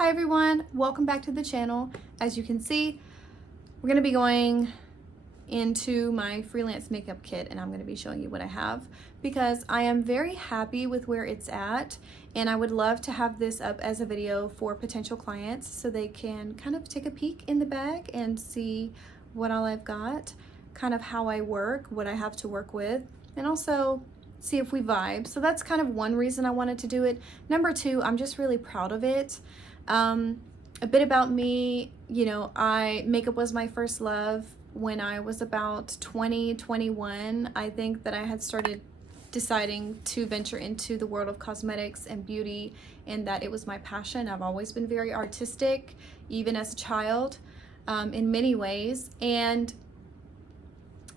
Hi everyone, welcome back to the channel. As you can see, we're going to be going into my freelance makeup kit and I'm going to be showing you what I have because I am very happy with where it's at, and I would love to have this up as a video for potential clients so they can kind of take a peek in the bag and see what all I've got, kind of how I work, what I have to work with, and also see if we vibe. So that's kind of one reason I wanted to do it. Number two, I'm just really proud of it. A bit about me, makeup was my first love when I was about 20, 21. I think that I had started deciding to venture into the world of cosmetics and beauty, and that it was my passion. I've always been very artistic, even as a child, in many ways.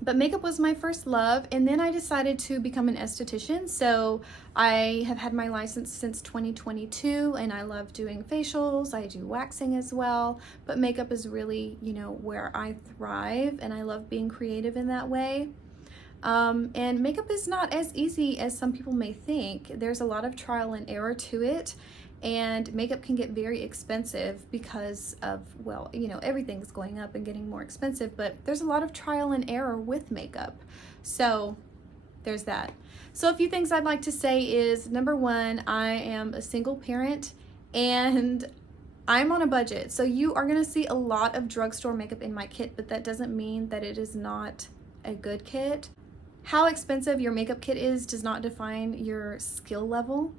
But makeup was my first love, and then I decided to become an esthetician. So I have had my license since 2022, and I love doing facials. I do waxing as well, but makeup is really, where I thrive, and I love being creative in that way. And makeup is not as easy as some people may think. There's a lot of trial and error to it, and makeup can get very expensive because of, well, everything's going up and getting more expensive, but there's a lot of trial and error with makeup. So there's that. So a few things I'd like to say is, number one, I am a single parent and I'm on a budget. So you are gonna see a lot of drugstore makeup in my kit, but that doesn't mean that it is not a good kit. How expensive your makeup kit is does not define your skill level.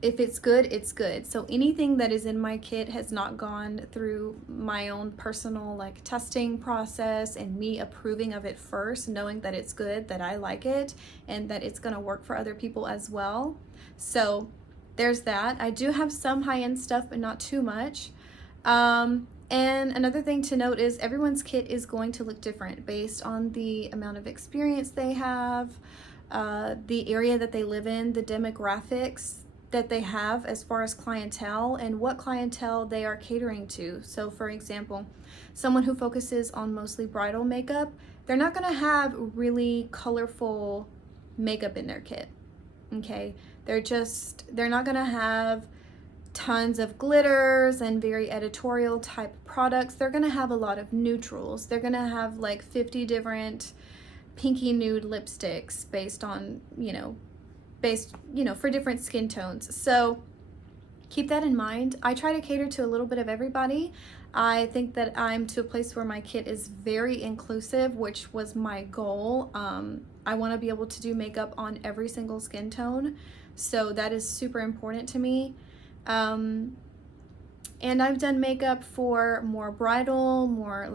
If it's good, it's good. So anything that is in my kit has not gone through my own personal testing process and me approving of it first, knowing that it's good, that I like it, and that it's gonna work for other people as well. So there's that. I do have some high-end stuff, but not too much. And another thing to note is everyone's kit is going to look different based on the amount of experience they have, the area that they live in, the demographics that they have as far as clientele, and what clientele they are catering to. So for example, someone who focuses on mostly bridal makeup, they're not going to have really colorful makeup in their kit. Okay, they're not going to have tons of glitters and very editorial type products. They're going to have a lot of neutrals. They're going to have 50 different pinky nude lipsticks based on, for different skin tones. So keep that in mind. I try to cater to a little bit of everybody. I think that I'm to a place where my kit is very inclusive, which was my goal. I want to be able to do makeup on every single skin tone. So that is super important to me. And I've done makeup for more bridal, more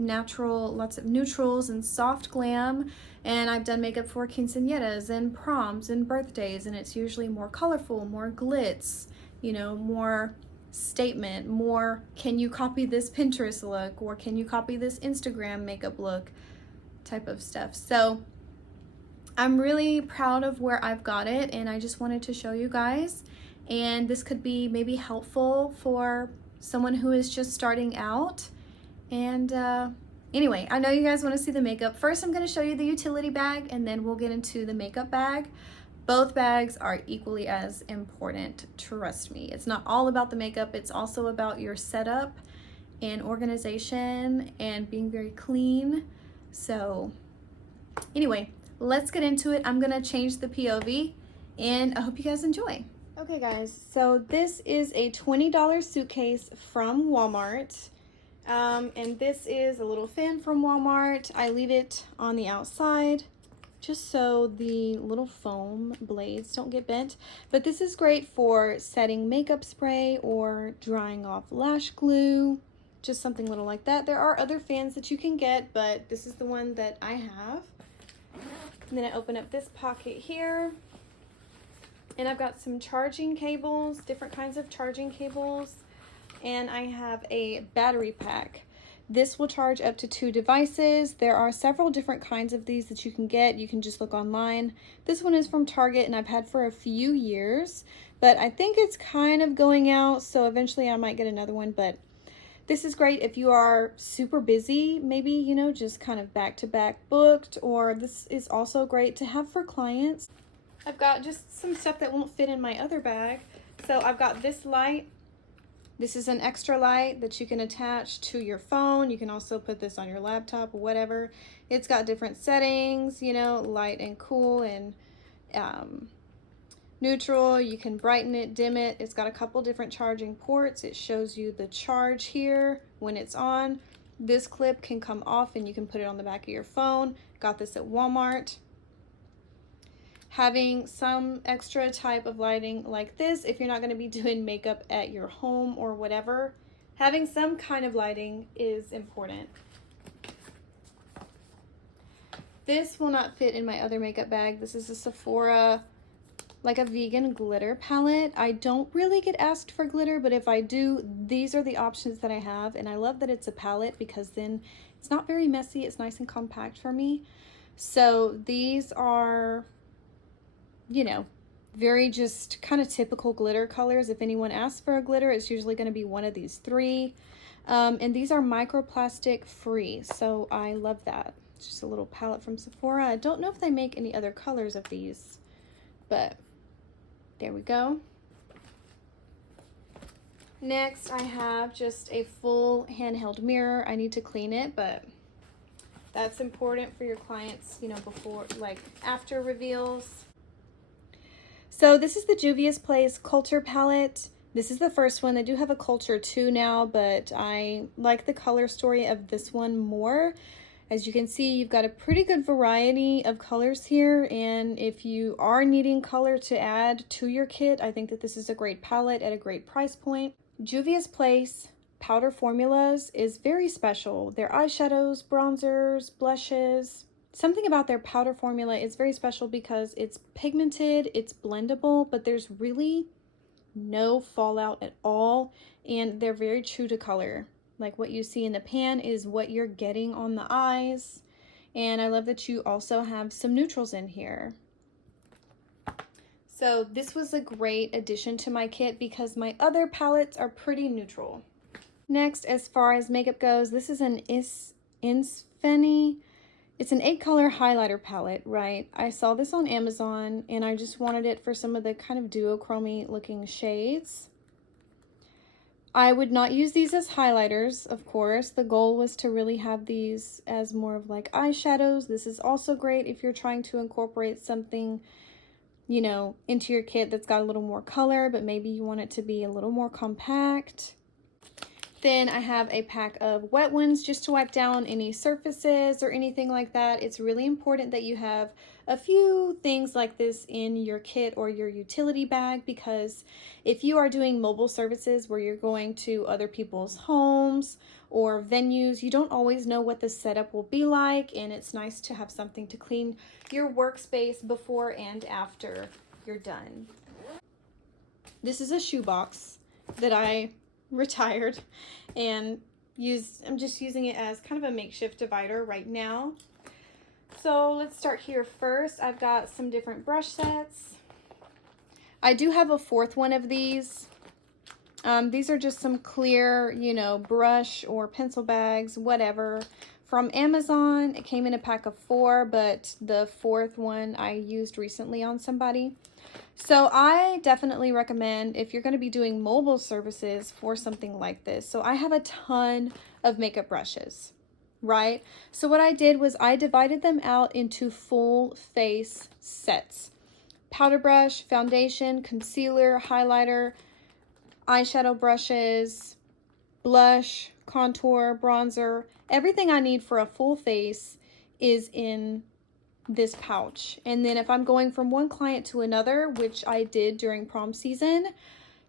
natural, lots of neutrals and soft glam, and I've done makeup for quinceañeras and proms and birthdays, and it's usually more colorful, more glitz, more statement, more can you copy this Pinterest look, or can you copy this Instagram makeup look type of stuff. So I'm really proud of where I've got it, and I just wanted to show you guys, and this could be maybe helpful for someone who is just starting out. And anyway, I know you guys want to see the makeup. First, I'm going to show you the utility bag, and then we'll get into the makeup bag. Both bags are equally as important, trust me. It's not all about the makeup, it's also about your setup and organization and being very clean. So anyway, let's get into it. I'm going to change the POV, and I hope you guys enjoy. Okay guys, so this is a $20 suitcase from Walmart. And this is a little fan from Walmart. I leave it on the outside just so the little foam blades don't get bent. But this is great for setting makeup spray or drying off lash glue, just something little like that. There are other fans that you can get, but this is the one that I have. And then I open up this pocket here, and I've got some charging cables, different kinds of charging cables. And I have a battery pack. This will charge up to 2 devices. There are several different kinds of these that you can get. You can just look online. This one is from Target, and I've had for a few years, but I think it's kind of going out, so eventually I might get another one. But this is great if you are super busy, maybe, just kind of back-to-back booked, or this is also great to have for clients. I've got just some stuff that won't fit in my other bag. So I've got this light This is an extra light that you can attach to your phone. You can also put this on your laptop or whatever. It's got different settings, you know, light and cool and neutral. You can brighten it, dim it. It's got a couple different charging ports. It shows you the charge here when it's on. This clip can come off and you can put it on the back of your phone. Got this at Walmart. Having some extra type of lighting like this, if you're not going to be doing makeup at your home or whatever, having some kind of lighting is important. This will not fit in my other makeup bag. This is a Sephora, like a vegan glitter palette. I don't really get asked for glitter, but if I do, these are the options that I have. And I love that it's a palette because then it's not very messy. It's nice and compact for me. So these are, you know, very just kind of typical glitter colors. If anyone asks for a glitter, it's usually going to be one of these three. And these are microplastic free. So I love that. It's just a little palette from Sephora. I don't know if they make any other colors of these, but there we go. Next, I have just a full handheld mirror. I need to clean it, but that's important for your clients, you know, before, like after reveals. So this is the Juvia's Place Culture palette. This is the first one. They do have a Culture 2 now, but I like the color story of this one more. As you can see, you've got a pretty good variety of colors here, and if you are needing color to add to your kit, I think that this is a great palette at a great price point. Juvia's Place powder formulas is very special. Their eyeshadows, bronzers, blushes. Something about their powder formula is very special because it's pigmented, it's blendable, but there's really no fallout at all, and they're very true to color. Like what you see in the pan is what you're getting on the eyes. And I love that you also have some neutrals in here. So this was a great addition to my kit because my other palettes are pretty neutral. Next, as far as makeup goes, this is an Insfeni. It's an 8-color highlighter palette, right? I saw this on Amazon and I just wanted it for some of the kind of duochrome looking shades. I would not use these as highlighters, of course. The goal was to really have these as more of like eyeshadows. This is also great if you're trying to incorporate something, you know, into your kit that's got a little more color, but maybe you want it to be a little more compact. Then I have a pack of wet ones just to wipe down any surfaces or anything like that. It's really important that you have a few things like this in your kit or your utility bag, because if you are doing mobile services where you're going to other people's homes or venues, you don't always know what the setup will be like, and it's nice to have something to clean your workspace before and after you're done. This is a shoebox that I retired and I'm just using it as kind of a makeshift divider right now. So let's start here first. I've got some different brush sets. I do have a fourth one of these. These are just some clear, you know, brush or pencil bags, whatever, from Amazon. It came in a pack of 4, but the fourth one I used recently on somebody. So I definitely recommend if you're going to be doing mobile services for something like this. So I have a ton of makeup brushes, right? So what I did was I divided them out into full face sets. Powder brush, foundation, concealer, highlighter, eyeshadow brushes, blush, contour, bronzer. Everything I need for a full face is in this pouch. And then if I'm going from one client to another, which I did during prom season,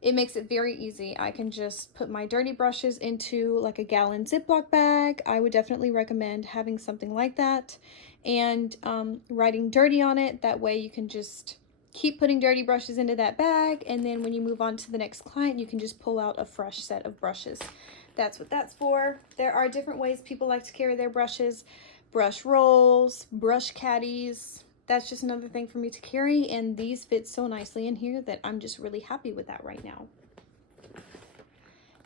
it makes it very easy. I can just put my dirty brushes into like a gallon Ziploc bag. I would definitely recommend having something like that and writing dirty on it. That way you can just keep putting dirty brushes into that bag, and then when you move on to the next client, you can just pull out a fresh set of brushes. That's what that's for. There are different ways people like to carry their brushes. Brush rolls, brush caddies. That's just another thing for me to carry, and these fit so nicely in here that I'm just really happy with that right now.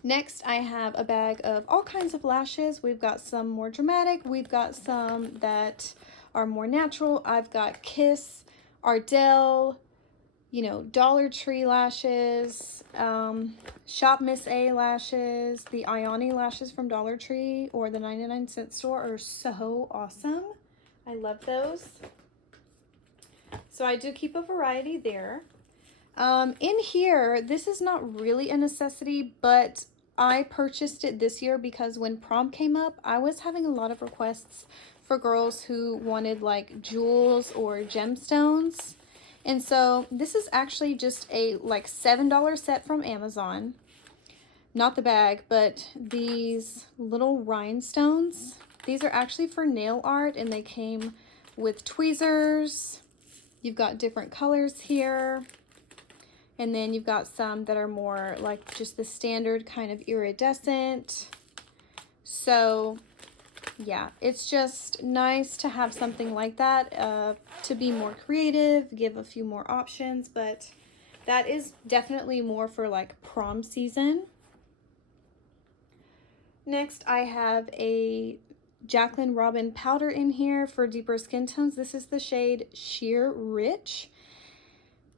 Next, I have a bag of all kinds of lashes. We've got some more dramatic. We've got some that are more natural. I've got Kiss, Ardell, you know, Dollar Tree lashes, Shop Miss A lashes, the Ioni lashes from Dollar Tree or the 99-cent store are so awesome. I love those. So I do keep a variety there. In here, this is not really a necessity, but I purchased it this year because when prom came up, I was having a lot of requests for girls who wanted like jewels or gemstones. And so this is actually just a like $7 set from Amazon. Not the bag, but these little rhinestones. These are actually for nail art and they came with tweezers. You've got different colors here. And then you've got some that are more like just the standard kind of iridescent. So yeah, it's just nice to have something like that to be more creative, give a few more options, but that is definitely more for like prom season. Next, I have a Jaclyn Robin powder in here for deeper skin tones. This is the shade Sheer Rich.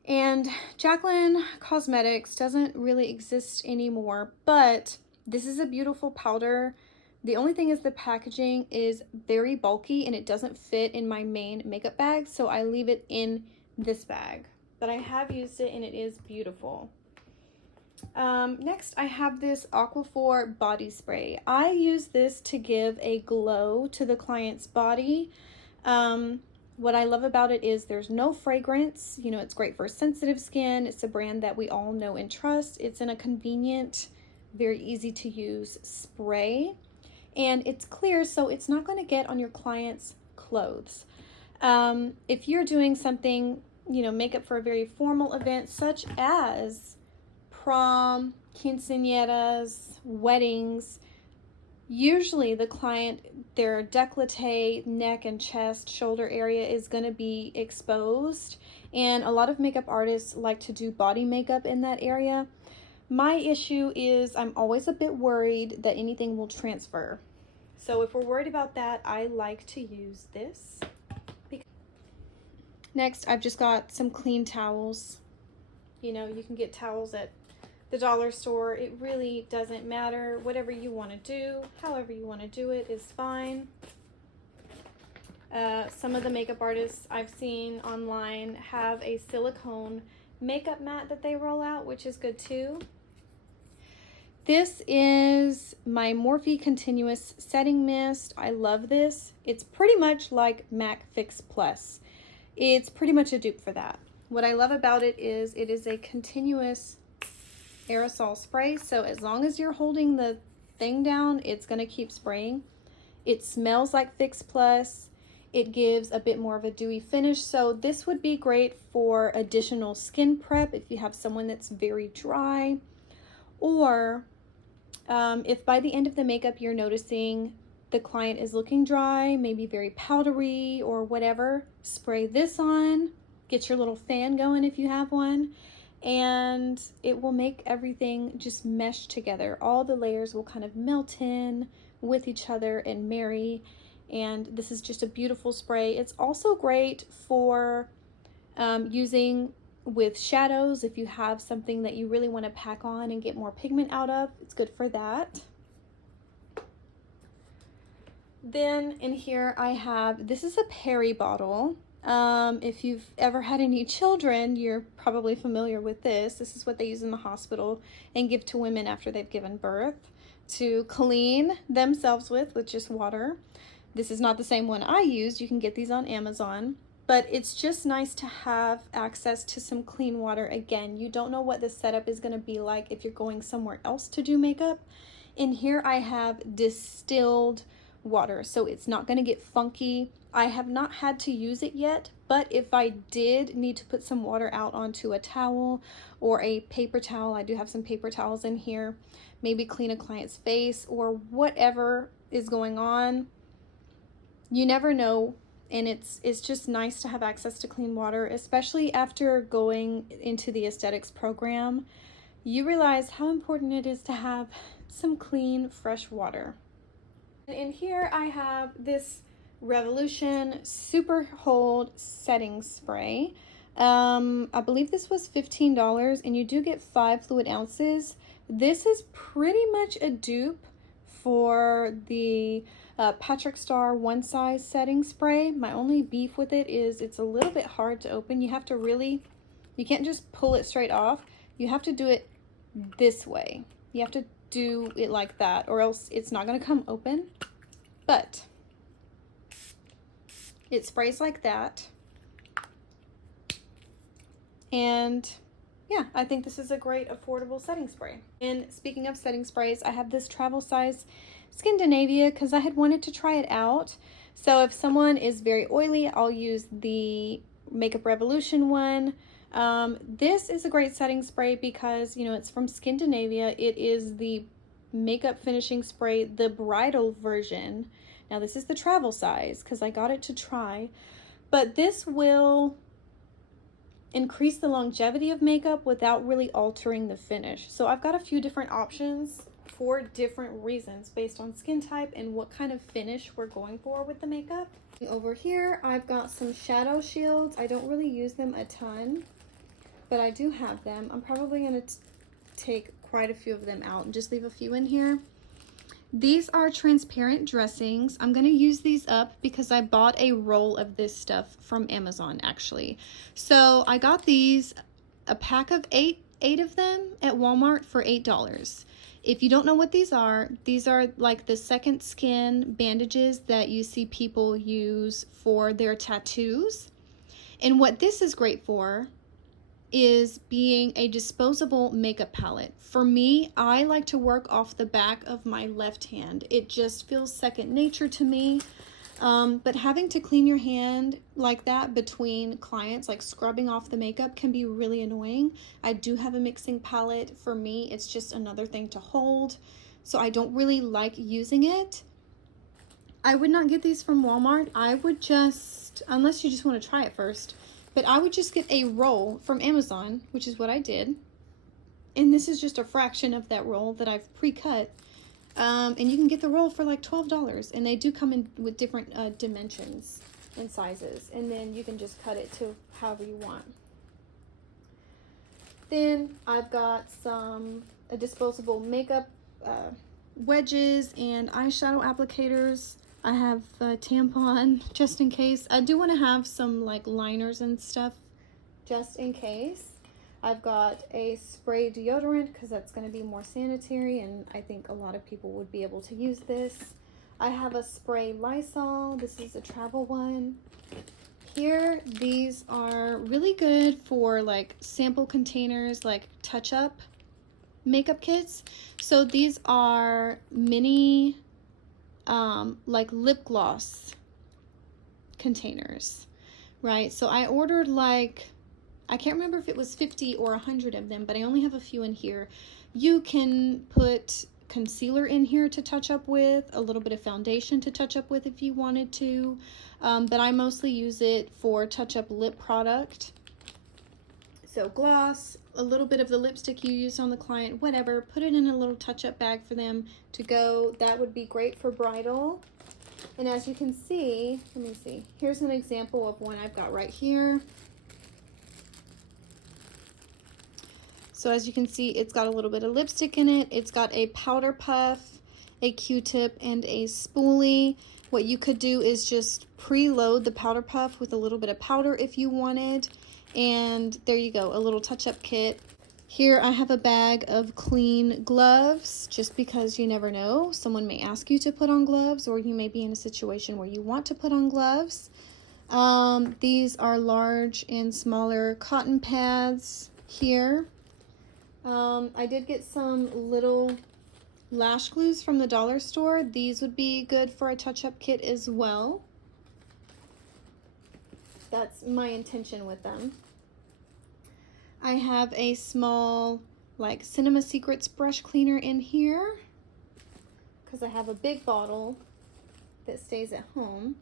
And Jaclyn Cosmetics doesn't really exist anymore, but this is a beautiful powder. The only thing is the packaging is very bulky and it doesn't fit in my main makeup bag, so I leave it in this bag. But I have used it and it is beautiful. Next, I have this Aquaphor body spray. I use this to give a glow to the client's body. What I love about it is there's no fragrance. You know, it's great for sensitive skin. It's a brand that we all know and trust. It's in a convenient, very easy to use spray. And it's clear, so it's not going to get on your client's clothes. If you're doing something, you know, makeup for a very formal event, such as prom, quinceañeras, weddings, usually the client, their décolleté, neck and chest, shoulder area is going to be exposed. And a lot of makeup artists like to do body makeup in that area. My issue is I'm always a bit worried that anything will transfer. So if we're worried about that, I like to use this. Next, I've just got some clean towels. You know, you can get towels at the dollar store. It really doesn't matter. Whatever you want to do, however you want to do it is fine. Some of the makeup artists I've seen online have a silicone makeup mat that they roll out, which is good too. This is my Morphe Continuous Setting Mist. I love this. It's pretty much like MAC Fix Plus. It's pretty much a dupe for that. What I love about it is a continuous aerosol spray, so as long as you're holding the thing down, it's going to keep spraying. It smells like Fix Plus. It gives a bit more of a dewy finish, so this would be great for additional skin prep if you have someone that's very dry, or if by the end of the makeup you're noticing the client is looking dry, maybe very powdery or whatever, spray this on, get your little fan going if you have one, and it will make everything just mesh together. All the layers will kind of melt in with each other and marry, and this is just a beautiful spray. It's also great for using with shadows. If you have something that you really want to pack on and get more pigment out of, it's good for that. Then in here I have, this is a Perry bottle. If you've ever had any children, you're probably familiar with this. This is what they use in the hospital and give to women after they've given birth to clean themselves with just water. This is not the same one I used. You can get these on Amazon, but it's just nice to have access to some clean water. Again, you don't know what the setup is going to be like if you're going somewhere else to do makeup. In here I have distilled water, so it's not going to get funky. I have not had to use it yet, but if I did need to put some water out onto a towel or a paper towel, I do have some paper towels in here, maybe clean a client's face or whatever is going on. You never know, and it's just nice to have access to clean water, especially after going into the aesthetics program. You realize how important it is to have some clean, fresh water. In here I have this Revolution Super Hold Setting Spray. I believe this was $15, and you do get 5 fluid ounces. This is pretty much a dupe for the Patrick Star One Size Setting Spray. My only beef with it is it's a little bit hard to open. You have to really, you can't just pull it straight off. You have to do it this way. You have to do it like that, or else it's not going to come open. But it sprays like that. And yeah, I think this is a great affordable setting spray. And speaking of setting sprays, I have this travel size Scandinavia because I had wanted to try it out. So if someone is very oily, I'll use the Makeup Revolution one. This is a great setting spray because, you know, it's from Scandinavia. It is the makeup finishing spray, the bridal version. Now this is the travel size because I got it to try, but this will increase the longevity of makeup without really altering the finish. So I've got a few different options for different reasons based on skin type and what kind of finish we're going for with the makeup. Over here, I've got some shadow shields. I don't really use them a ton, but I do have them. I'm probably going to take quite a few of them out and just leave a few in here. These are transparent dressings. I'm going to use these up because I bought a roll of this stuff from Amazon actually. So I got these, a pack of eight of them at Walmart for $8. If you don't know what these are like the second skin bandages that you see people use for their tattoos. And what this is great for is being a disposable makeup palette. For me, I like to work off the back of my left hand. It just feels second nature to me. But having to clean your hand like that between clients, like scrubbing off the makeup, can be really annoying. I do have a mixing palette. For me, it's just another thing to hold. So I don't really like using it. I would not get these from Walmart. I would just, unless you just want to try it first, but I would just get a roll from Amazon, which is what I did. And this is just a fraction of that roll that I've pre-cut. And you can get the roll for like $12. And they do come in with different dimensions and sizes. And then you can just cut it to however you want. Then I've got some disposable makeup wedges and eyeshadow applicators. I have a tampon just in case. I do want to have some like liners and stuff just in case. I've got a spray deodorant because that's going to be more sanitary and I think a lot of people would be able to use this. I have a spray Lysol. This is a travel one. Here, these are really good for like sample containers, like touch-up makeup kits. So these are mini like lip gloss containers, right? So I ordered like, I can't remember if it was 50 or 100 of them, but I only have a few in here. You can put concealer in here to touch up with, a little bit of foundation to touch up with if you wanted to, but I mostly use it for touch-up lip product. So gloss, a little bit of the lipstick you used on the client, whatever, put it in a little touch-up bag for them to go. That would be great for bridal. And as you can see, let me see, here's an example of one I've got right here. So as you can see, it's got a little bit of lipstick in it. It's got a powder puff, a Q-tip, and a spoolie. What you could do is just preload the powder puff with a little bit of powder if you wanted. And there you go, a little touch-up kit. Here I have a bag of clean gloves, just because you never know. Someone may ask you to put on gloves, or you may be in a situation where you want to put on gloves. These are large and smaller cotton pads here. I did get some little lash glues from the dollar store. These would be good for a touch-up kit as well. That's my intention with them. I have a small like Cinema Secrets brush cleaner in here because I have a big bottle that stays at home.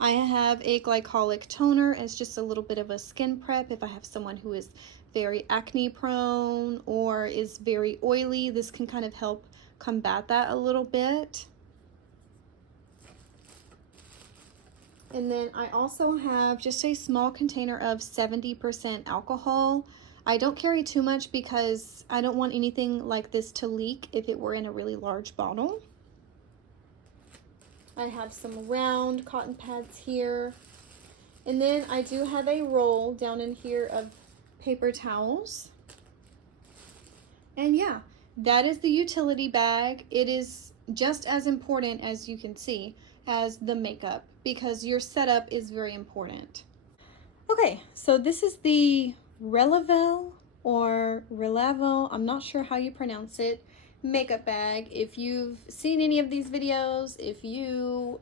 I have a glycolic toner as just a little bit of a skin prep if I have someone who is very acne prone or is very oily. This can kind of help combat that a little bit. And then I also have just a small container of 70% alcohol. I don't carry too much because I don't want anything like this to leak if it were in a really large bottle. I have some round cotton pads here. And then I do have a roll down in here of paper towels. And yeah, that is the utility bag. It is just as important, as you can see, as the makeup, because your setup is very important. Okay, so this is the Relavel or Relavel, I'm not sure how you pronounce it, makeup bag. If you've seen any of these videos, if you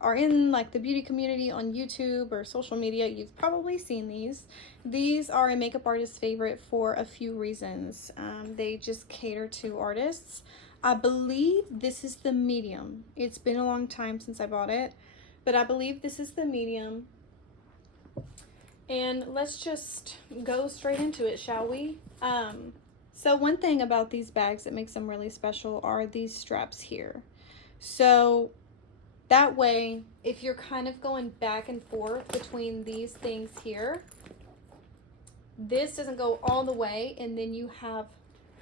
are in like the beauty community on YouTube or social media, you've probably seen these. These are a makeup artist's favorite for a few reasons. They just cater to artists. I believe this is the medium. It's been a long time since I bought it, but I believe this is the medium. And let's just go straight into it, shall we? So one thing about these bags that makes them really special are these straps here. So that way, if you're kind of going back and forth between these things here, this doesn't go all the way, and then you have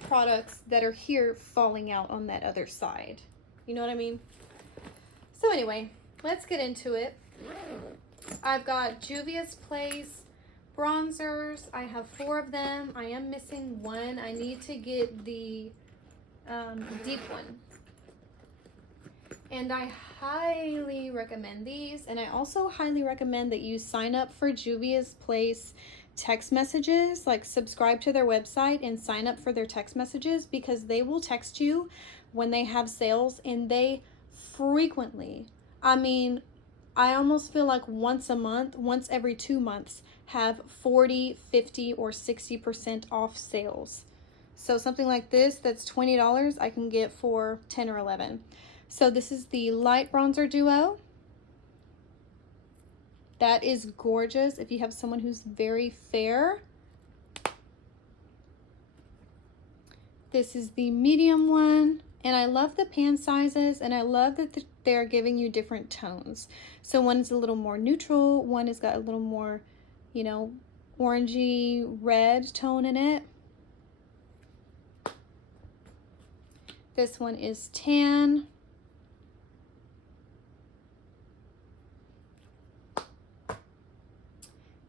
products that are here falling out on that other side. You know what I mean? So anyway, let's get into it. I've got Juvia's Place bronzers. I have 4 of them. I am missing one. I need to get the deep one. And I highly recommend these. And I also highly recommend that you sign up for Juvia's Place text messages, like subscribe to their website and sign up for their text messages, because they will text you when they have sales, and they frequently, I mean, I almost feel like once a month, once every 2 months, have 40, 50, or 60% off sales. So something like this that's $20 I can get for 10 or 11. So this is the light bronzer duo. That is gorgeous if you have someone who's very fair. This is the medium one. And I love the pan sizes, and I love that they're giving you different tones. So one is a little more neutral, one has got a little more, you know, orangey red tone in it. This one is tan.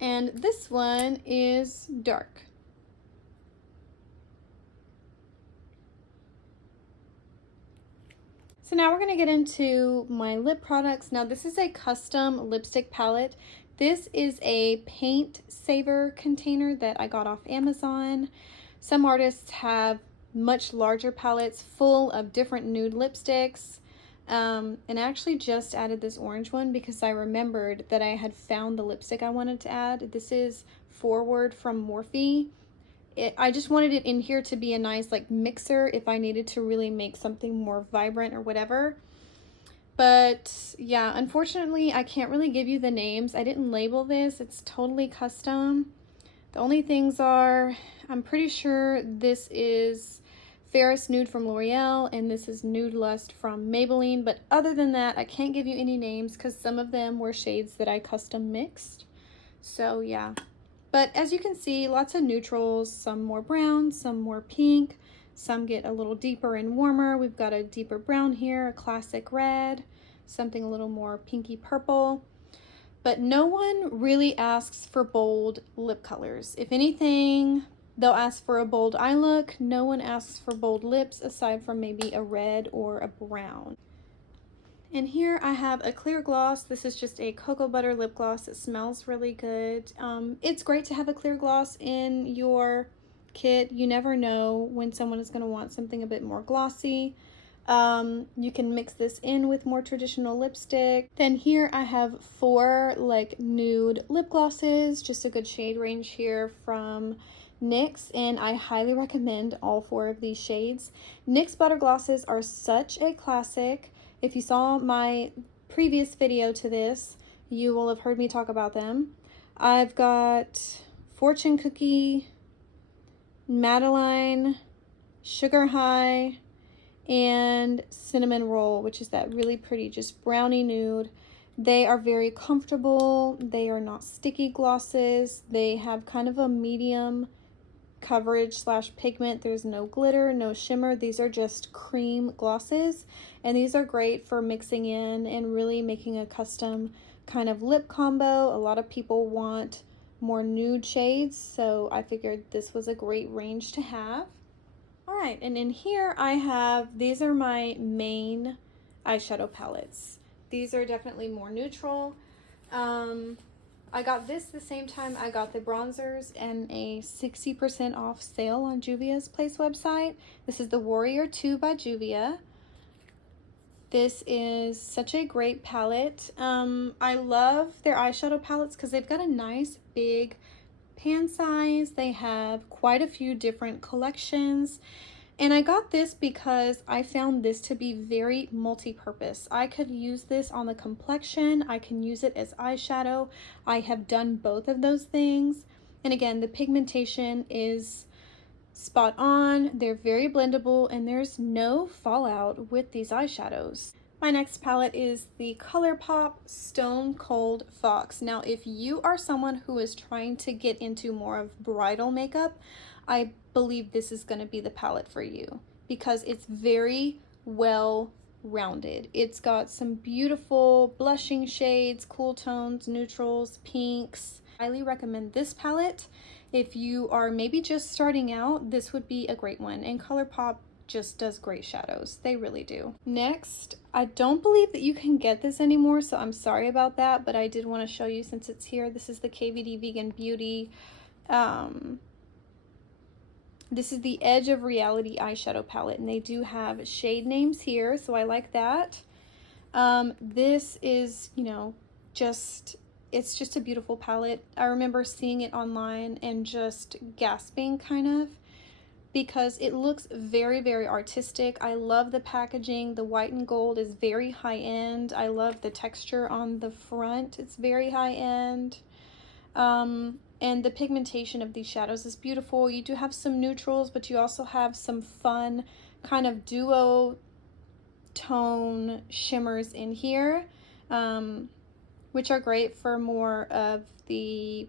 And this one is dark. So now we're going to get into my lip products. Now this is a custom lipstick palette. This is a paint saver container that I got off Amazon. Some artists have much larger palettes full of different nude lipsticks. And I actually just added this orange one because I remembered that I had found the lipstick I wanted to add. This is Forward from Morphe. I just wanted it in here to be a nice like mixer if I needed to really make something more vibrant or whatever. But yeah, unfortunately I can't really give you the names. I didn't label this. It's totally custom. The only things are, I'm pretty sure this is Ferris Nude from L'Oreal and this is Nude Lust from Maybelline, but other than that I can't give you any names because some of them were shades that I custom mixed. So yeah, but as you can see, lots of neutrals, some more brown, some more pink, some get a little deeper and warmer. We've got a deeper brown here, a classic red, something a little more pinky purple. But no one really asks for bold lip colors. If anything, they'll ask for a bold eye look. No one asks for bold lips aside from maybe a red or a brown. And here I have a clear gloss. This is just a cocoa butter lip gloss. It smells really good. It's great to have a clear gloss in your kit. You never know when someone is going to want something a bit more glossy. You can mix this in with more traditional lipstick. Then here I have 4 like nude lip glosses, just a good shade range here from NYX, and I highly recommend all 4 of these shades. NYX butter glosses are such a classic. If you saw my previous video to this, you will have heard me talk about them. I've got Fortune Cookie, Madeline, Sugar High, and Cinnamon Roll, which is that really pretty just brownie nude. They are very comfortable. They are not sticky glosses. They have kind of a medium coverage slash pigment. There's no glitter, no shimmer. These are just cream glosses, and these are great for mixing in and really making a custom kind of lip combo. A lot of people want more nude shades, so I figured this was a great range to have. All right, and in here I have, these are my main eyeshadow palettes. These are definitely more neutral. I got this the same time I got the bronzers and a 60% off sale on Juvia's Place website. This is the Warrior 2 by Juvia. This is such a great palette. I love their eyeshadow palettes because they've got a nice big pan size. They have quite a few different collections. And I got this because I found this to be very multi-purpose. I could use this on the complexion. I can use it as eyeshadow. I have done both of those things. And again, the pigmentation is spot on. They're very blendable and there's no fallout with these eyeshadows. My next palette is the ColourPop Stone Cold Fox. Now, if you are someone who is trying to get into more of bridal makeup, I believe this is going to be the palette for you because it's very well rounded. It's got some beautiful blushing shades, cool tones, neutrals, pinks. I highly recommend this palette. If you are maybe just starting out, this would be a great one. And ColourPop just does great shadows. They really do. Next, I don't believe that you can get this anymore, so I'm sorry about that, but I did want to show you since it's here. This is the KVD Vegan Beauty. This is the Edge of Reality eyeshadow palette, and they do have shade names here, so I like that. This is, you know, it's just a beautiful palette. I remember seeing it online and just gasping kind of because it looks very, very artistic. I love the packaging. The white and gold is very high end. I love the texture on the front. It's very high end. And the pigmentation of these shadows is beautiful. You do have some neutrals, but you also have some fun kind of duo tone shimmers in here, which are great for more of the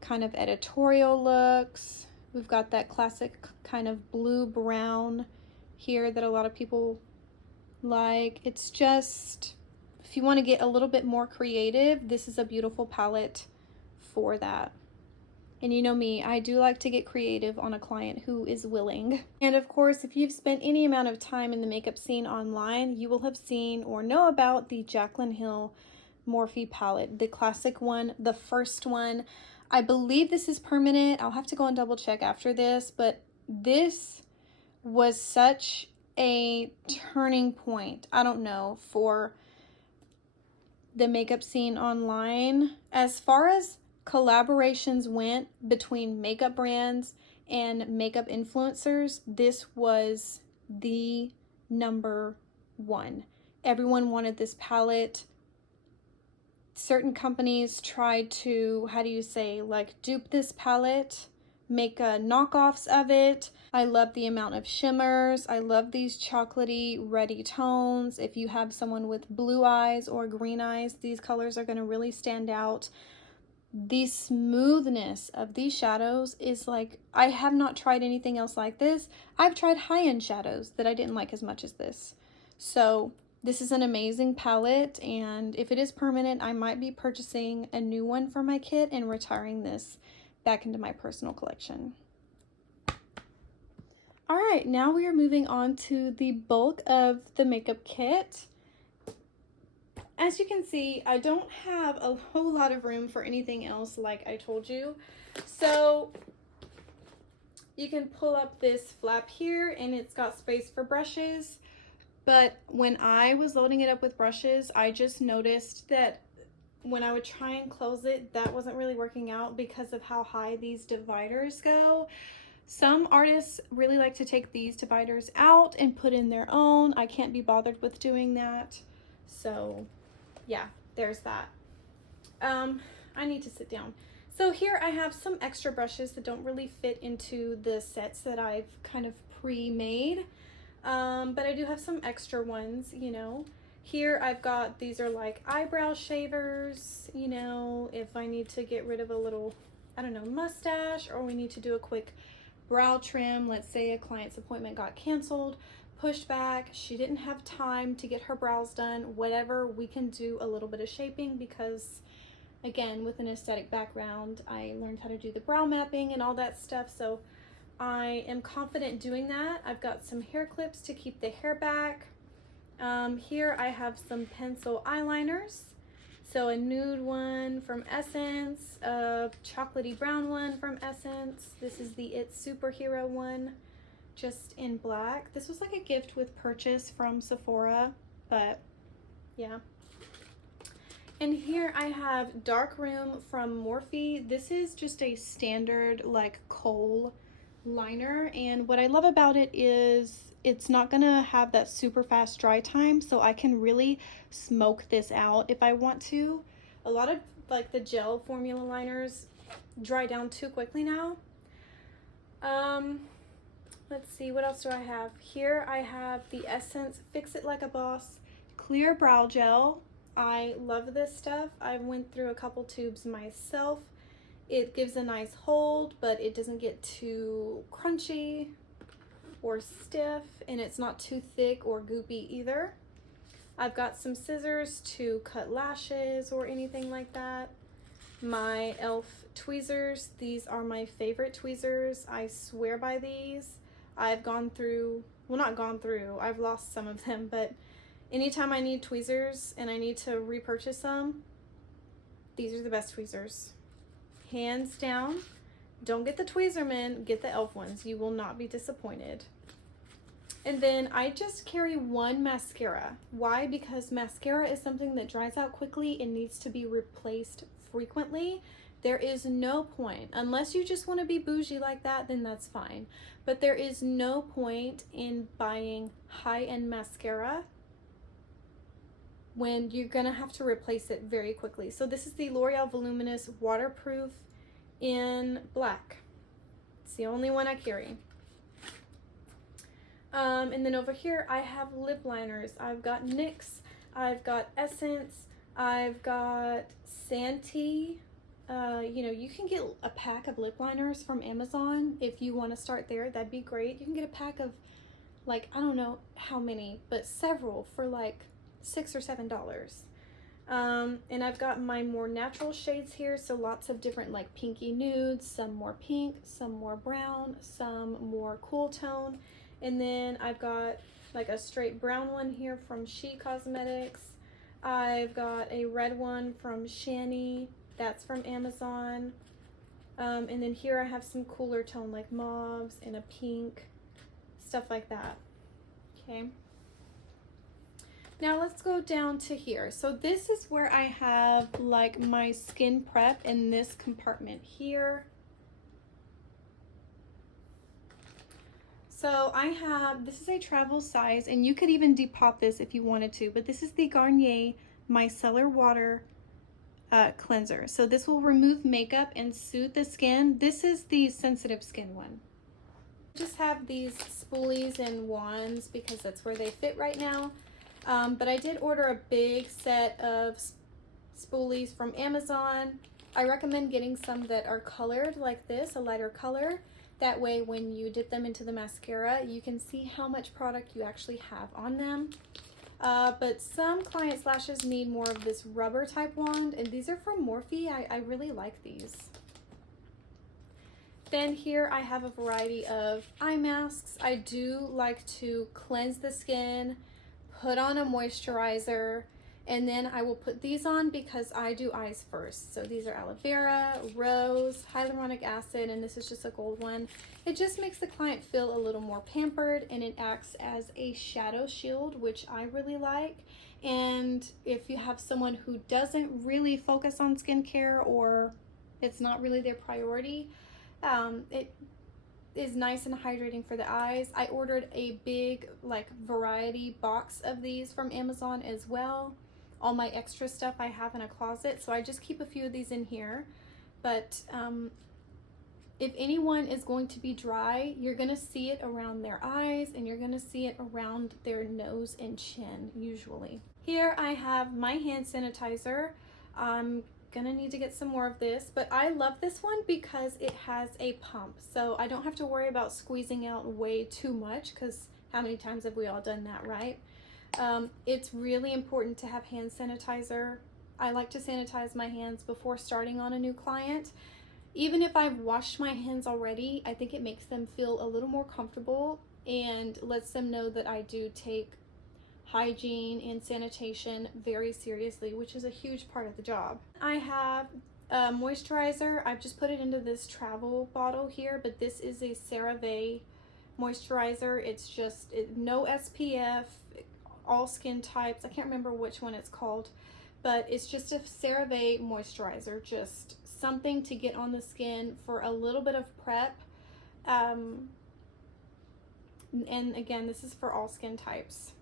kind of editorial looks. We've got that classic kind of blue-brown here that a lot of people like. It's just, if you want to get a little bit more creative, this is a beautiful palette for that. And you know me, I do like to get creative on a client who is willing. And of course, if you've spent any amount of time in the makeup scene online, you will have seen or know about the Jaclyn Hill Morphe palette, the classic one, the first one. I believe this is permanent. I'll have to go and double check after this, but this was such a turning point, I don't know, for the makeup scene online. As far as collaborations went between makeup brands and makeup influencers, this was the number one. Everyone wanted this palette. Certain companies tried to, how do you say, like dupe this palette, make knockoffs of it. I love the amount of shimmers. I love these chocolatey reddy tones. If you have someone with blue eyes or green eyes, these colors are going to really stand out. The smoothness of these shadows is like, I have not tried anything else like this. I've tried high-end shadows that I didn't like as much as this. So this is an amazing palette, and if it is permanent, I might be purchasing a new one for my kit and retiring this back into my personal collection. All right, now we are moving on to the bulk of the makeup kit. As you can see, I don't have a whole lot of room for anything else like I told you. So you can pull up this flap here and it's got space for brushes. But when I was loading it up with brushes, I just noticed that when I would try and close it, that wasn't really working out because of how high these dividers go. Some artists really like to take these dividers out and put in their own. I can't be bothered with doing that. So yeah, there's that. I need to sit down. So here I have some extra brushes that don't really fit into the sets that I've kind of pre-made. But I do have some extra ones, you know. Here I've got, these are like eyebrow shavers, you know, if I need to get rid of a little, I don't know, mustache, or we need to do a quick brow trim. Let's say a client's appointment got canceled, pushed back, she didn't have time to get her brows done, whatever, we can do a little bit of shaping because, again, with an aesthetic background, I learned how to do the brow mapping and all that stuff, so I am confident doing that. I've got some hair clips to keep the hair back. Here I have some pencil eyeliners. So a nude one from Essence, a chocolatey brown one from Essence. This is the It's Superhero one, just in black. This was like a gift with purchase from Sephora, but yeah. And here I have Dark Room from Morphe. This is just a standard like kohl liner, and what I love about it is it's not gonna have that super fast dry time, so I can really smoke this out if I want to. A lot of like the gel formula liners dry down too quickly now. Let's see, what else do I have? Here I have the Essence Fix It Like a Boss Clear Brow Gel. I love this stuff. I went through a couple tubes myself. It gives a nice hold, but it doesn't get too crunchy or stiff, and it's not too thick or goopy either. I've got some scissors to cut lashes or anything like that. My e.l.f. tweezers, these are my favorite tweezers. I swear by these. I've gone through, well, not gone through, I've lost some of them, but anytime I need tweezers and I need to repurchase them, these are the best tweezers. Hands down. Don't get the Tweezerman, get the e.l.f. ones. You will not be disappointed. And then I just carry one mascara. Why? Because mascara is something that dries out quickly and needs to be replaced frequently. There is no point, unless you just want to be bougie like that, then that's fine. But there is no point in buying high-end mascara when you're gonna have to replace it very quickly. So this is the L'Oreal Voluminous Waterproof in black. It's the only one I carry. And then over here I have lip liners. I've got NYX, I've got Essence, I've got Santee. You know, you can get a pack of lip liners from Amazon if you want to start there. That'd be great. You can get a pack of, like, I don't know how many, but several for like $6 or $7. And I've got my more natural shades here, so lots of different like pinky nudes, some more pink, some more brown, some more cool tone, and then I've got like a straight brown one here from She Cosmetics. I've got a red one from Shani, that's from Amazon, and then here I have some cooler tone like mauves and a pink, stuff like that. Okay. Now let's go down to here. So this is where I have like my skin prep in this compartment here. So I have, this is a travel size, and you could even depop this if you wanted to, but this is the Garnier Micellar Water Cleanser. So this will remove makeup and soothe the skin. This is the sensitive skin one. Just have these spoolies and wands because that's where they fit right now. But I did order a big set of spoolies from Amazon. I recommend getting some that are colored like this, a lighter color. That way when you dip them into the mascara, you can see how much product you actually have on them. But some clients' lashes need more of this rubber type wand, and these are from Morphe. I really like these. Then here I have a variety of eye masks. I do like to cleanse the skin, put on a moisturizer, and then I will put these on because I do eyes first. So these are aloe vera, rose, hyaluronic acid, and this is just a gold one. It just makes the client feel a little more pampered, and it acts as a shadow shield, which I really like. And if you have someone who doesn't really focus on skincare, or it's not really their priority, it is nice and hydrating for the eyes. I ordered a big like variety box of these from Amazon as well. All my extra stuff I have in a closet, so I just keep a few of these in here. But If anyone is going to be dry, you're going to see it around their eyes and you're going to see it around their nose and chin usually. Here I have my hand sanitizer. I'm gonna need to get some more of this, but I love this one because it has a pump, so I don't have to worry about squeezing out way too much, because how many times have we all done that, right? It's really important to have hand sanitizer. I like to sanitize my hands before starting on a new client. Even if I've washed my hands already, I think it makes them feel a little more comfortable and lets them know that I do take hygiene and sanitation very seriously, which is a huge part of the job. I have a moisturizer. I've just put it into this travel bottle here, but this is a CeraVe moisturizer. It's just no SPF, all skin types. I can't remember which one it's called, but it's just a CeraVe moisturizer, just something to get on the skin for a little bit of prep. And again, this is for all skin types.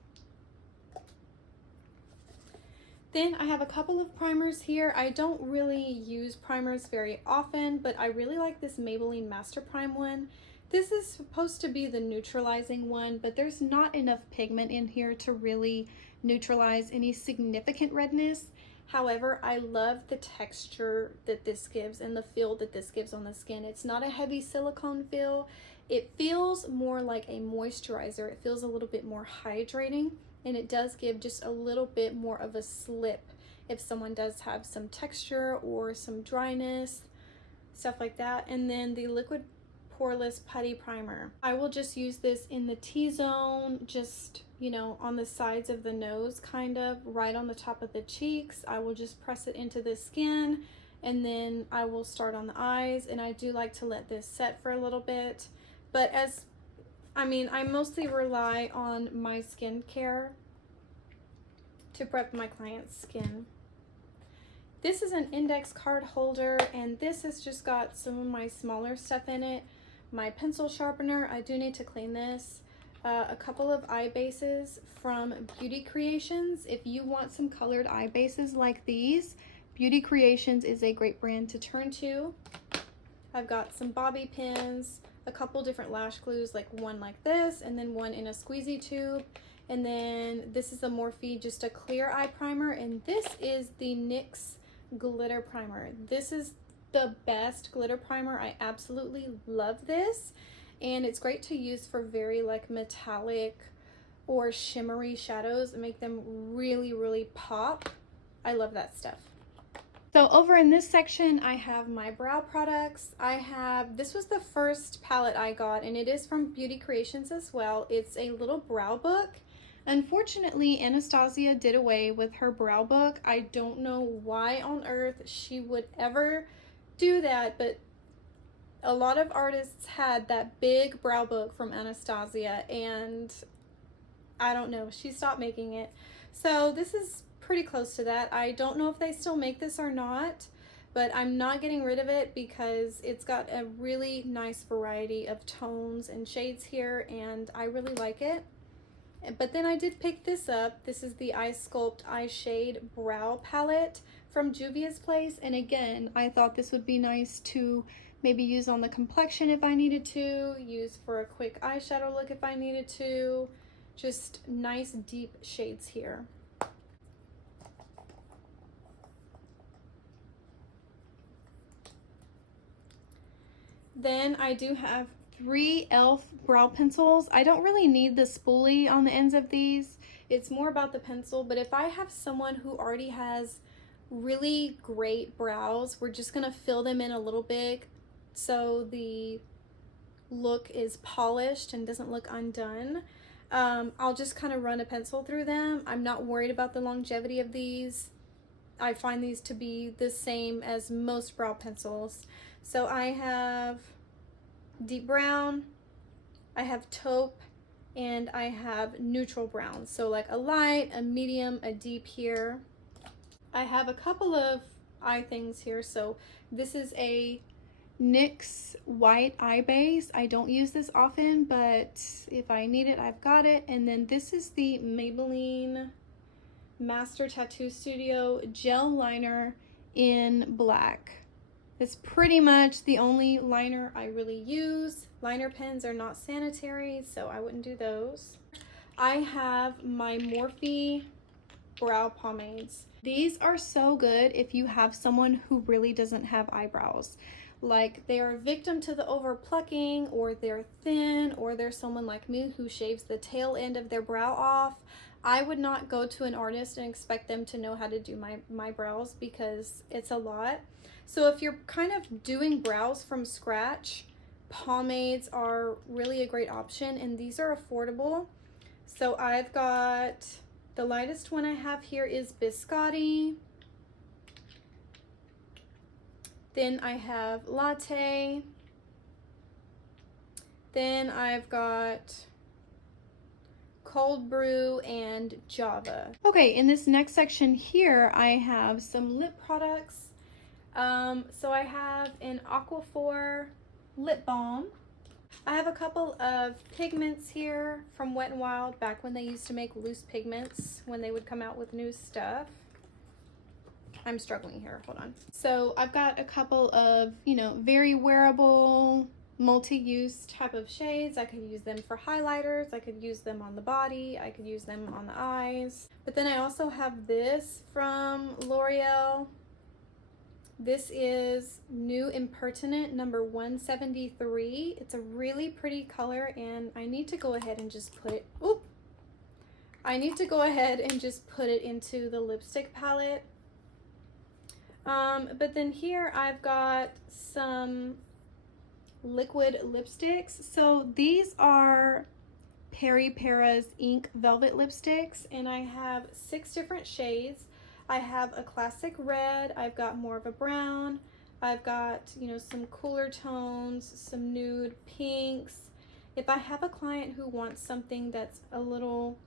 Then I have a couple of primers here. I don't really use primers very often, but I really like this Maybelline Master Prime one. This is supposed to be the neutralizing one, but there's not enough pigment in here to really neutralize any significant redness. However, I love the texture that this gives and the feel that this gives on the skin. It's not a heavy silicone feel. It feels more like a moisturizer. It feels a little bit more hydrating. And it does give just a little bit more of a slip if someone does have some texture or some dryness, stuff like that. And then the Liquid Poreless Putty Primer. I will just use this in the T-zone, just, you know, on the sides of the nose, kind of, right on the top of the cheeks. I will just press it into the skin, and then I will start on the eyes, and I do like to let this set for a little bit. But I mostly rely on my skincare to prep my client's skin. This is an index card holder, and this has just got some of my smaller stuff in it. My pencil sharpener, I do need to clean this. A couple of eye bases from Beauty Creations. If you want some colored eye bases like these, Beauty Creations is a great brand to turn to. I've got some bobby pins, a couple different lash glues, like one like this, and then one in a squeezy tube. And then this is a Morphe, just a clear eye primer, and this is the NYX glitter primer. This is the best glitter primer. I absolutely love this, and it's great to use for very like metallic or shimmery shadows and make them really, really pop. I love that stuff. So over in this section, I have my brow products. This was the first palette I got, and it is from Beauty Creations as well. It's a little brow book. Unfortunately, Anastasia did away with her brow book. I don't know why on earth she would ever do that, but a lot of artists had that big brow book from Anastasia, and I don't know, she stopped making it. So this is pretty close to that. I don't know if they still make this or not, but I'm not getting rid of it because it's got a really nice variety of tones and shades here, and I really like it. But then I did pick this up. This is the Eye Sculpt Eye Shade Brow Palette from Juvia's Place, and again, I thought this would be nice to maybe use on the complexion if I needed to, use for a quick eyeshadow look if I needed to. Just nice deep shades here. Then I do have 3 e.l.f. brow pencils. I don't really need the spoolie on the ends of these. It's more about the pencil, but if I have someone who already has really great brows, we're just gonna fill them in a little bit so the look is polished and doesn't look undone. I'll just kind of run a pencil through them. I'm not worried about the longevity of these. I find these to be the same as most brow pencils. So I have deep brown, I have taupe, and I have neutral brown. So like a light, a medium, a deep here. I have a couple of eye things here. So this is a NYX white eye base. I don't use this often, but if I need it, I've got it. And then this is the Maybelline Master Tattoo Studio gel liner in black. It's pretty much the only liner I really use. Liner pens are not sanitary, so I wouldn't do those. I have my Morphe brow pomades. These are so good if you have someone who really doesn't have eyebrows. Like they are a victim to the over plucking, or they're thin, or they're someone like me who shaves the tail end of their brow off. I would not go to an artist and expect them to know how to do my brows, because it's a lot. So if you're kind of doing brows from scratch, pomades are really a great option, and these are affordable. So I've got, the lightest one I have here is Biscotti. Then I have Latte. Then I've got Cold Brew and Java. Okay, in this next section here, I have some lip products. So I have an Aquaphor lip balm. I have a couple of pigments here from Wet n Wild, back when they used to make loose pigments, when they would come out with new stuff. I'm struggling here, hold on. So I've got a couple of, you know, very wearable, multi-use type of shades. I could use them for highlighters, I could use them on the body, I could use them on the eyes. But then I also have this from L'Oreal. This is New Impertinent number 173. It's a really pretty color, and I need to go ahead and just put it, into the lipstick palette. But then here I've got some liquid lipsticks. So these are Peri Para's Ink Velvet lipsticks, and I have 6 different shades. I have a classic red, I've got more of a brown, I've got, you know, some cooler tones, some nude pinks. If I have a client who wants something that's a little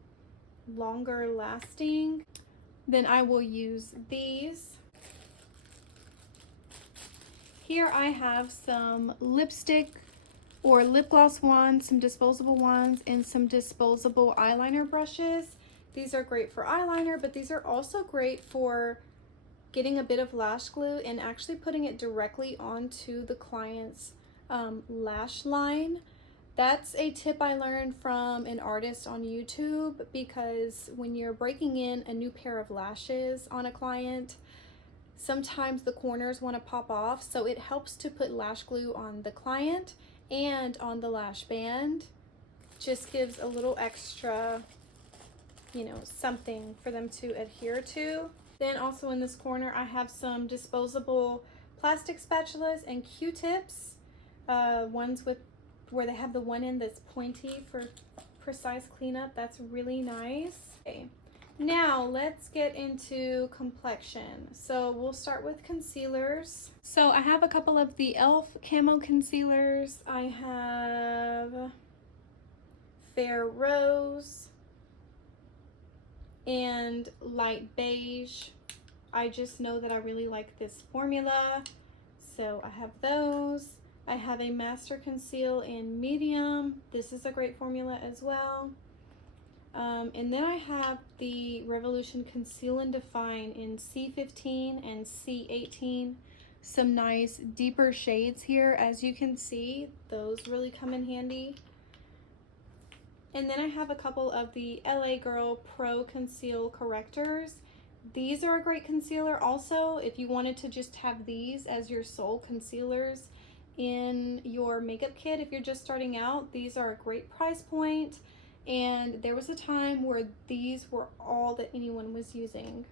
longer lasting, then I will use these. Here I have some lipstick or lip gloss wands, some disposable wands, and some disposable eyeliner brushes. These are great for eyeliner, but these are also great for getting a bit of lash glue and actually putting it directly onto the client's lash line. That's a tip I learned from an artist on YouTube, because when you're breaking in a new pair of lashes on a client, sometimes the corners want to pop off, so it helps to put lash glue on the client and on the lash band. Just gives a little extra, you know, something for them to adhere to. Then also in this corner I have some disposable plastic spatulas and Q-tips, ones with where they have the one end that's pointy for precise cleanup. That's really nice. Okay, now let's get into complexion. So we'll start with concealers. So I have a couple of the e.l.f. camo concealers. I have Fair Rose and Light Beige. I just know that I really like this formula, so I have those. I have a Master Conceal in medium. This is a great formula as well. And then I have the Revolution Conceal and Define in C15 and C18. Some nice deeper shades here, as you can see. Those really come in handy. And then I have a couple of the LA Girl Pro Conceal Correctors. These are a great concealer also if you wanted to just have these as your sole concealers in your makeup kit. If you're just starting out, these are a great price point, and there was a time where these were all that anyone was using.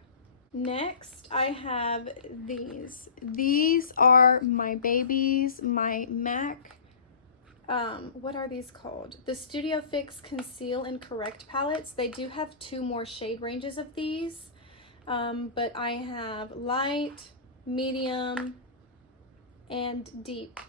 Next, I have these. These are my babies, my MAC, what are these called? The Studio Fix Conceal and Correct palettes. They do have 2 more shade ranges of these, but I have light, medium, and deep.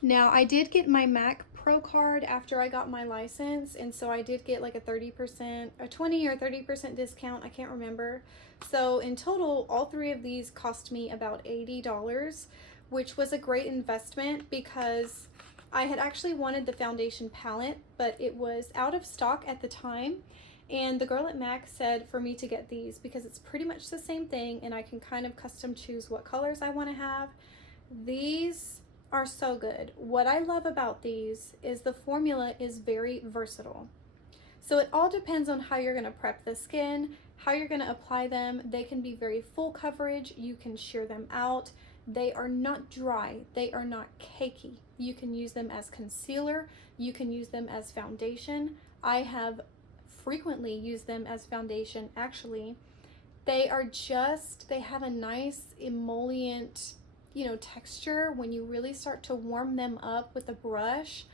Now, I did get my MAC Pro card after I got my license, and so I did get like a 30%, a 20 or 30% discount, I can't remember. So in total, all 3 of these cost me about $80, which was a great investment because I had actually wanted the foundation palette, but it was out of stock at the time, And the girl at MAC said for me to get these because it's pretty much the same thing and I can kind of custom choose what colors I want to have. These are so good. What I love about these is the formula is very versatile. So it all depends on how you're going to prep the skin, how you're going to apply them. They can be very full coverage. You can shear them out. They are not dry. They are not cakey. You can use them as concealer. You can use them as foundation. I have frequently used them as foundation. Actually, they have a nice emollient, texture. When you really start to warm them up with a brush,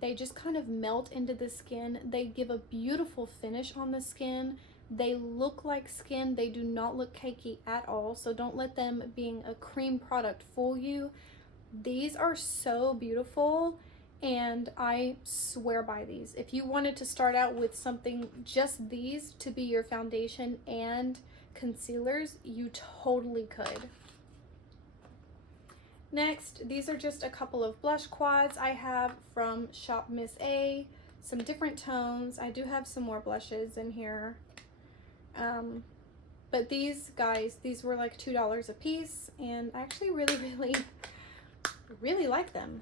they just kind of melt into the skin. They give a beautiful finish on the skin. They look like skin. They do not look cakey at all. So don't let them being a cream product fool you. These are so beautiful and I swear by these. If you wanted to start out with something, just these to be your foundation and concealers, you totally could. Next, these are just a couple of blush quads I have from Shop Miss A, some different tones. I do have some more blushes in here. But these guys, these were like $2 a piece and I actually really like them.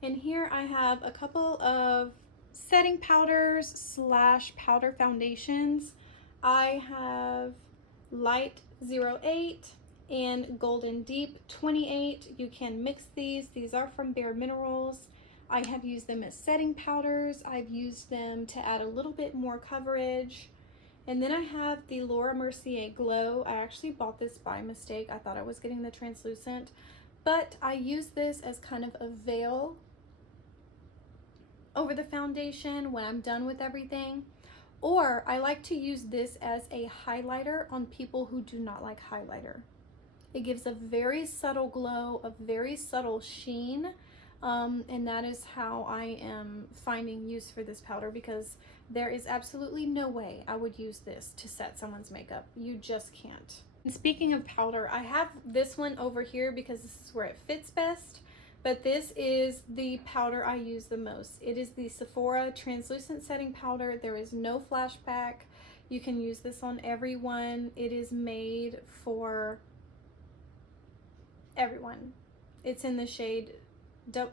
And here I have a couple of setting powders / powder foundations. I have Light 08 and Golden Deep 28. You can mix these. These are from Bare Minerals. I have used them as setting powders. I've used them to add a little bit more coverage. And then I have the Laura Mercier Glow. I actually bought this by mistake. I thought I was getting the translucent, but I use this as kind of a veil over the foundation when I'm done with everything. Or I like to use this as a highlighter on people who do not like highlighter. It gives a very subtle glow, a very subtle sheen, and that is how I am finding use for this powder, because there is absolutely no way I would use this to set someone's makeup. You just can't. And speaking of powder, I have this one over here because this is where it fits best, but this is the powder I use the most. It is the Sephora Translucent Setting Powder. There is no flashback. You can use this on everyone. It is made for everyone. It's in the shade,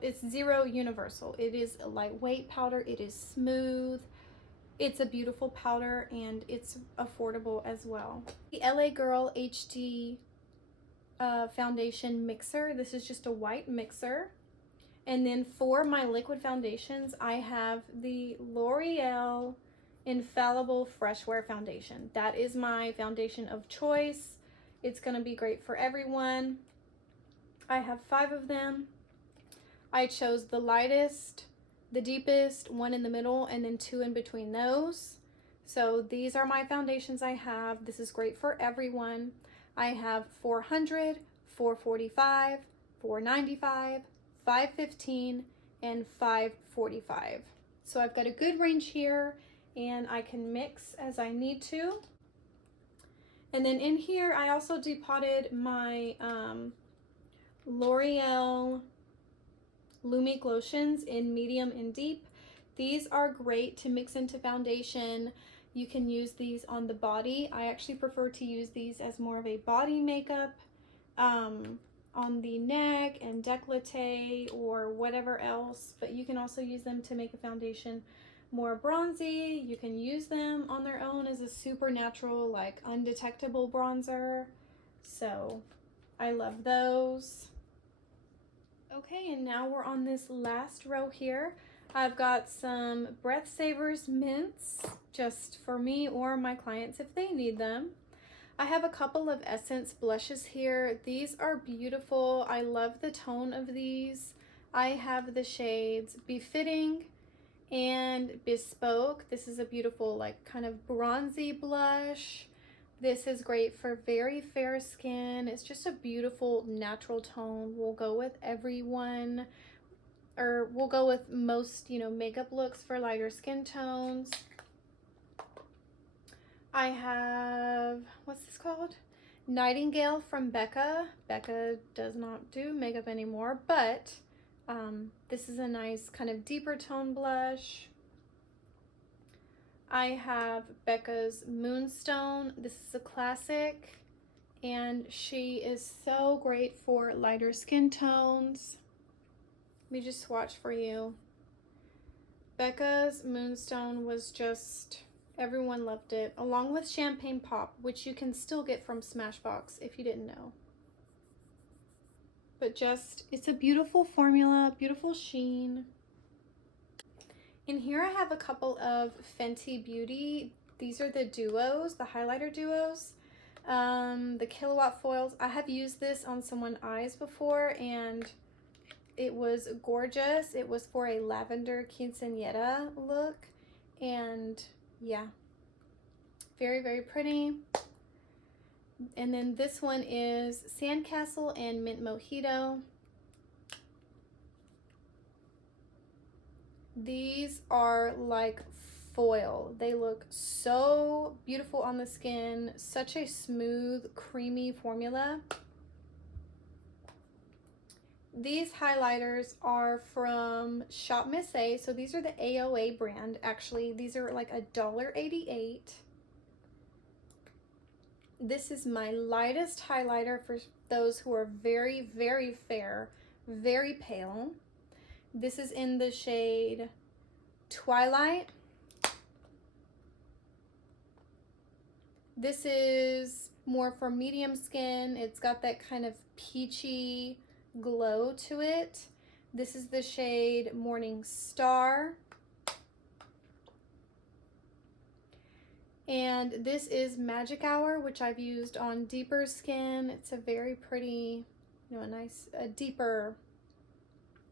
it's 0 Universal. It is a lightweight powder. It is smooth. It's a beautiful powder and it's affordable as well. The LA Girl HD foundation mixer. This is just a white mixer. And then for my liquid foundations, I have the L'Oreal Infallible Fresh Wear Foundation. That is my foundation of choice. It's going to be great for everyone. I have 5 of them. I chose the lightest, the deepest, one in the middle, and then 2 in between those. So these are my foundations I have. This is great for everyone. I have 400, 445, 495, 515, and 545. So I've got a good range here and I can mix as I need to. And then in here, I also depotted my L'Oreal Lumique lotions in medium and deep. These are great to mix into foundation. You can use these on the body. I actually prefer to use these as more of a body makeup on the neck and décolleté or whatever else, but you can also use them to make a foundation more bronzy. You can use them on their own as a super natural, like undetectable bronzer. So I love those. Okay, and now we're on this last row here. I've got some Breath Savers mints just for me or my clients if they need them. I have a couple of Essence blushes here. These are beautiful. I love the tone of these. I have the shades Befitting and Bespoke. This is a beautiful, like, kind of bronzy blush. This is great for very fair skin. It's just a beautiful natural tone. Will go with everyone, or will go with most, makeup looks for lighter skin tones. I have, what's this called? Nightingale from Becca. Becca does not do makeup anymore, but this is a nice kind of deeper tone blush. I have Becca's Moonstone. This is a classic, and she is so great for lighter skin tones. Let me just swatch for you. Becca's Moonstone was just, everyone loved it, along with Champagne Pop, which you can still get from Smashbox if you didn't know. But just, it's a beautiful formula, beautiful sheen. In here I have a couple of Fenty Beauty. These are the duos, the highlighter duos. The Kilowatt foils. I have used this on someone's eyes before and it was gorgeous. It was for a lavender quinceañera look, and yeah, very, very pretty. And then this one is Sandcastle and Mint Mojito. These are like foil. They look so beautiful on the skin. Such a smooth, creamy formula. These highlighters are from Shop Miss A. So these are the AOA brand. Actually, these are like $1.88. This is my lightest highlighter for those who are very, very fair, very pale. This is in the shade Twilight. This is more for medium skin. It's got that kind of peachy glow to it. This is the shade Morning Star. And this is Magic Hour, which I've used on deeper skin. It's a very pretty, you know, a deeper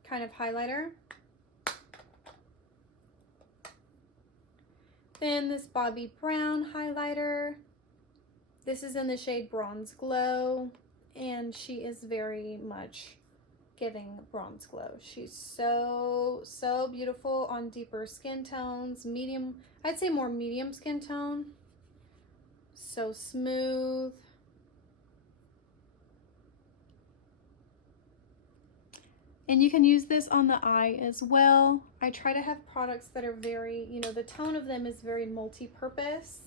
kind of highlighter. Then this Bobbi Brown highlighter. This is in the shade Bronze Glow, and she is very much giving bronze glow. She's so, so beautiful on deeper skin tones, medium, I'd say more medium skin tone. So smooth. And you can use this on the eye as well. I try to have products that are very, you know, the tone of them is very multi-purpose.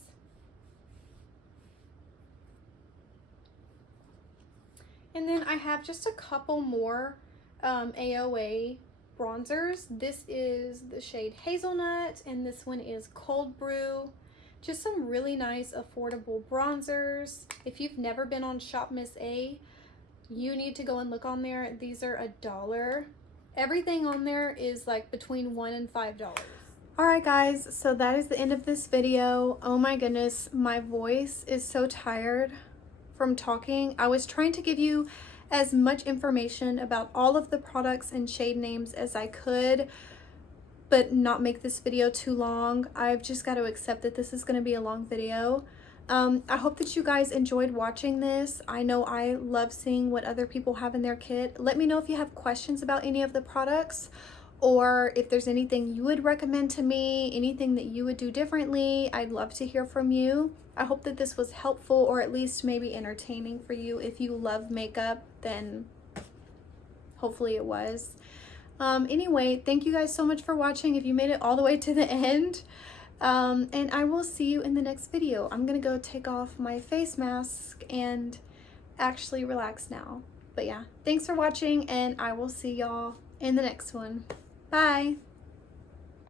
And then I have just a couple more AOA bronzers. This is the shade Hazelnut, and this one is Cold Brew. Just some really nice affordable bronzers. If you've never been on Shop Miss A, you need to go and look on there. These are $1. Everything on there is like between $1 and $5. All right, guys, so that is the end of this video. Oh my goodness, my voice is so tired from talking. I was trying to give you as much information about all of the products and shade names as I could, but not make this video too long. I've just got to accept that this is going to be a long video. I hope that you guys enjoyed watching this. I know I love seeing what other people have in their kit. Let me know if you have questions about any of the products, or if there's anything you would recommend to me, anything that you would do differently. I'd love to hear from you. I hope that this was helpful, or at least maybe entertaining for you. If you love makeup, then hopefully it was. Anyway, thank you guys so much for watching if you made it all the way to the end. And I will see you in the next video. I'm gonna go take off my face mask and actually relax now. But yeah, thanks for watching, and I will see y'all in the next one. Bye!